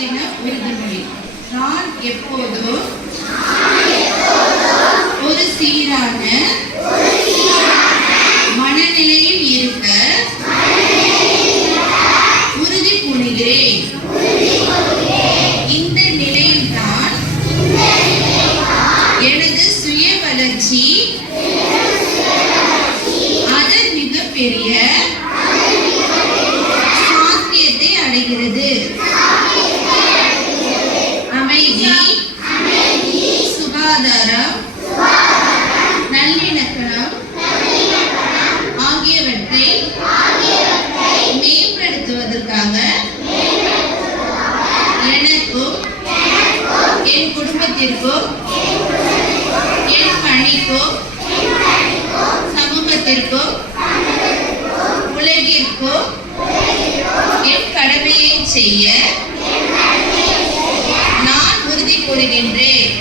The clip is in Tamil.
தின உறுதிமொழி. நான் எப்போதும் ஒரு சீரான மனநிலையில் இருக்க உறுதி பூணுகிறேன். இந்த நிலையில்தான் எனது சுய வளர்ச்சி அதன் மிகப்பெரிய சாத்தியத்தை அடைகிறது. அமைதி, சுகாதாரம், நல்லிணக்கம் ஆகியவற்றை மேம்படுத்துவதற்காக எனக்கும் என் குடும்பத்திற்கும் என் பணிக்கும் சமூகத்திற்கும் உலகிற்கும் என் கடமையை செய்ய நான் உறுதி கூறுகின்றேன்.